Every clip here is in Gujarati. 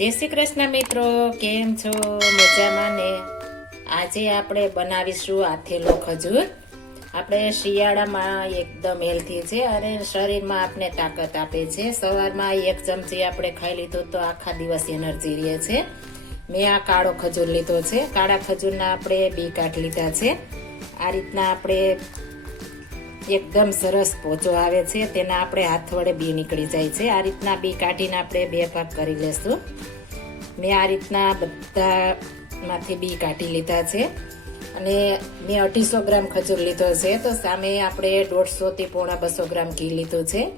જય શ્રી કૃષ્ણ મિત્રો, કેમ છો? મજામાં ને? આજે આપણે બનાવીશું આથેલો ખજૂર. આપણે શિયાળામાં એકદમ હેલ્ધી છે અને શરીરમાં આપણે તાકાત આપે છે. સવારમાં એક ચમચી આપણે ખાઈ લીધું તો આખા દિવસ એનર્જી રહે છે. મેં આ કાળો ખજૂર લીધો છે. કાળા ખજૂરના આપણે બી કાઢ લીધા છે. આ રીતના આપણે એકદમ સરસ પોચો આવે છે, તેના આપણે હાથ વડે બી નીકળી જાય છે. આ રીતના બી કાઢીને આપણે બે ભાગ કરી લેશું. મેં આ રીતના બધામાંથી બી કાઢી લીધા છે. અને મેં અઢીસો ગ્રામ ખજૂર લીધો છે, તો સામે આપણે દોઢસોથી પોણા બસો ગ્રામ ઘી લીધું છે.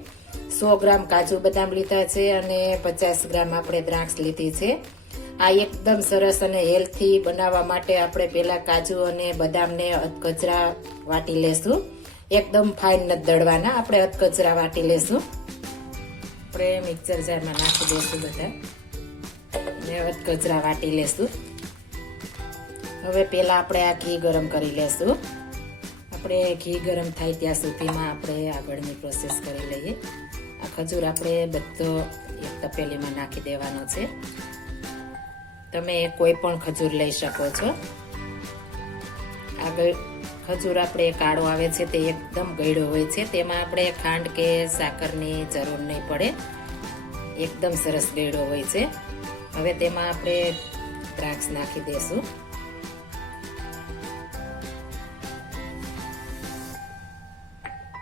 સો ગ્રામ કાજુ બદામ લીધા છે અને પચાસ ગ્રામ આપણે દ્રાક્ષ લીધી છે. આ એકદમ સરસ અને હેલ્થી બનાવવા માટે આપણે પહેલાં કાજુ અને બદામને અધકચરા વાટી લેશું. એકદમ ફાઇન નથી દળવાના. આપણે અધકચરા વાટી લેશું. આપણે મિક્સર જારમાં નાખી દઈશું બધા. ને અધકચરા વાટી લેશું. હવે પહેલાં આપણે આ ઘી ગરમ કરી લેશું. આપણે ઘી ગરમ થાય ત્યાં સુધીમાં આપણે આગળની પ્રોસેસ કરી લઈએ. આ ખજૂર આપણે બધો એક તપેલીમાં નાખી દેવાનો છે. તમે કોઈ પણ ખજૂર લઈ શકો છો. આગળ ખજૂર આપણે કાળો આવે છે તે એકદમ ગળ્યો હોય છે. તેમાં આપણે ખાંડ કે સાકરની જરૂર નહીં પડે. એકદમ સરસ ગળ્યો હોય છે. હવે તેમાં આપણે દ્રાક્ષ નાખી દઈશું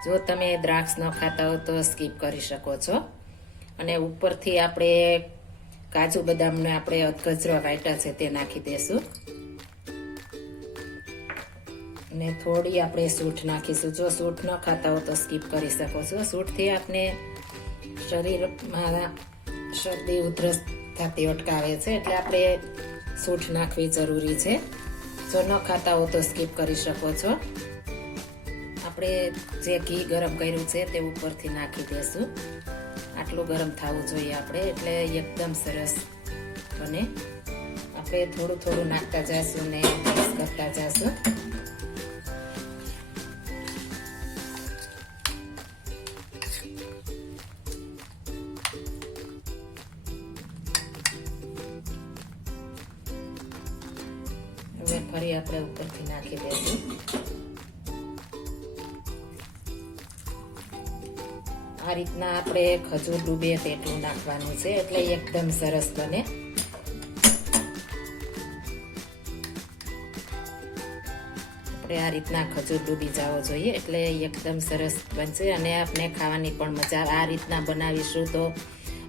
જો તમે દ્રાક્ષ ન ખાતા હો તો સ્કીપ કરી શકો છો. અને ઉપરથી આપણે કાજુ બદામને આપણે અધગજરા વાટ્યા છે તે નાખી દેશું. ને થોડી આપણે સૂઠ નાખીશું. જો સૂઠ ન ખાતા હો તો સ્કીપ કરી શકો છો. સૂઠથી આપણે શરીરમાં શરદી ઉધરસ થતી અટકાવે છે, એટલે આપણે સૂઠ નાખવી જરૂરી છે. જો ન ખાતા હો તો સ્કીપ કરી શકો છો. આપણે જે ઘી ગરમ કર્યું છે તે ઉપરથી નાખી દેશું. આટલું ગરમ થવું જોઈએ આપણે, એટલે એકદમ સરસ બને. આપણે થોડું થોડું નાખતા જઈશું ને મિક્સ કરતા જઈશું હવે ફરી આપણે ઉપરથી નાખી દઈશું આ રીતના આપણે ખજૂર ડૂબે તેટલું નાખવાનું છે, એટલે એકદમ સરસ બને. આપણે આ રીતના ખજૂર ડૂબી જવો જોઈએ, એટલે એકદમ સરસ બનશે અને આપણે ખાવાની પણ મજા આ રીતના બનાવીશું તો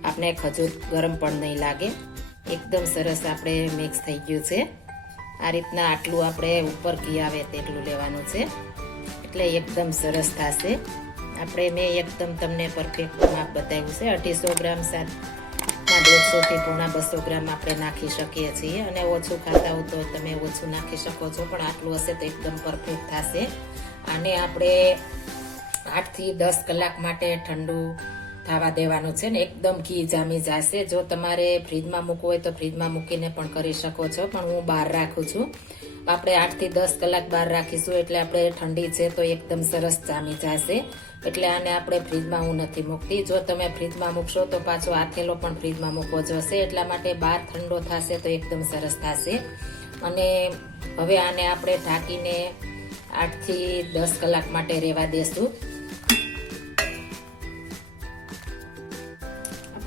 આપણે ખજૂર ગરમ પણ નહીં લાગે. એકદમ સરસ આપણે મિક્સ થઈ ગયું છે. આ રીતના આટલું આપણે ઉપર ઘી આવે તેટલું લેવાનું છે. એટલે એકદમ સરસ થશે. આપણે મેં એકદમ તમને પરફેક્ટ માપ બતાવ્યું છે. અઢીસો ગ્રામ સાતમાં દોઢસોથી પોણા બસો ગ્રામ આપણે નાખી શકીએ છીએ. અને ઓછું ખાતા હો તો તમે ઓછું નાખી શકો છો. પણ આટલું હશે તો એકદમ પરફેક્ટ થશે. અને આપણે આઠથી દસ કલાક માટે ઠંડુ થવા દેવાનું છે ને, એકદમ ઘી જામી જશે. જો તમારે ફ્રીજમાં મૂકવું હોય તો ફ્રીજમાં મૂકીને પણ કરી શકો છો, પણ હું બહાર રાખું છું. આપણે આઠથી દસ કલાક બહાર રાખીશું એટલે આપણે ઠંડી છે તો એકદમ સરસ જામી જશે. એટલે આને આપણે ફ્રીજમાં હું નથી મૂકતી. જો તમે ફ્રીજમાં મૂકશો તો પાછો આથેલો પણ ફ્રીજમાં મૂકવો જશે. એટલા માટે બહાર ઠંડો થશે તો એકદમ સરસ થશે. અને હવે આને આપણે ઢાંકીને આઠથી દસ કલાક માટે રહેવા દેશું.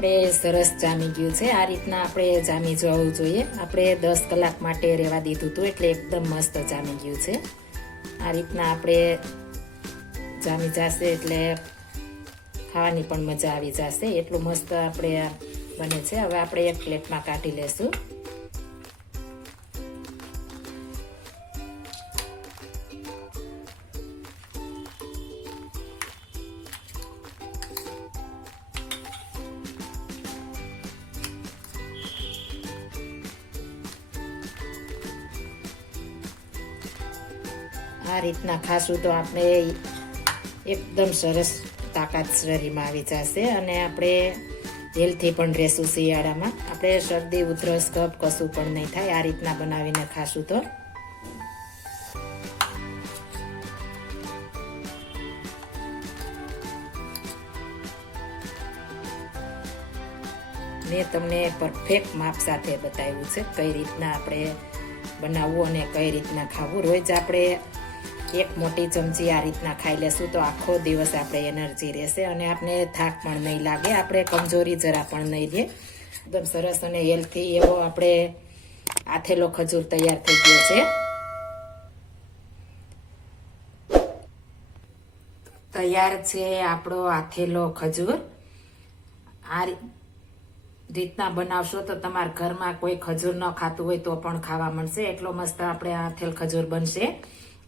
આપણે સરસ જામી ગયું છે. આ રીતના આપણે જામી જવું જોઈએ. આપણે દસ કલાક માટે રહેવા દીધું હતું એટલે એકદમ મસ્ત જામી ગયું છે. આ રીતના આપણે જામી જશે એટલે ખાવાની પણ મજા આવી જશે. એટલું મસ્ત આપણે બને છે. હવે આપણે એક પ્લેટમાં કાઢી લેશું. આ રીતના ખાશું તો આપણે એકદમ સરસ તાકાત શરીરમાં આવી જશે અને આપણે હેલ્થી પણ રહેશું શિયાળામાં. આપણે શરદી, ઉધરસ, કફ કશું પણ નહીં થાય, આ રીતના બનાવીને ખાશું તો. મેં તમને પરફેક્ટ માપ સાથે બતાવ્યું છે કઈ રીતના આપણે બનાવવું અને કઈ રીતના ખાવું. રોજ આપણે એક મોટી ચમચી આ રીતના ખાઈ લેશું તો આખો દિવસ આપણે એનર્જી રહેશે અને આપણે થાક પણ નહીં લાગે. આપણે કમજોરી જરા પણ નહીં રહે એકદમ સરસ અને હેલ્થી એવો આપણે આથેલો ખજૂર તૈયાર થઈ ગયો છે. તૈયાર છે આપણો આથેલો ખજૂર. આ રીતના બનાવશો તો તમારા ઘરમાં કોઈ ખજૂર ન ખાતું હોય તો પણ ખાવા મળશે. એટલો મસ્ત આપણે આથેલ ખજૂર બનશે.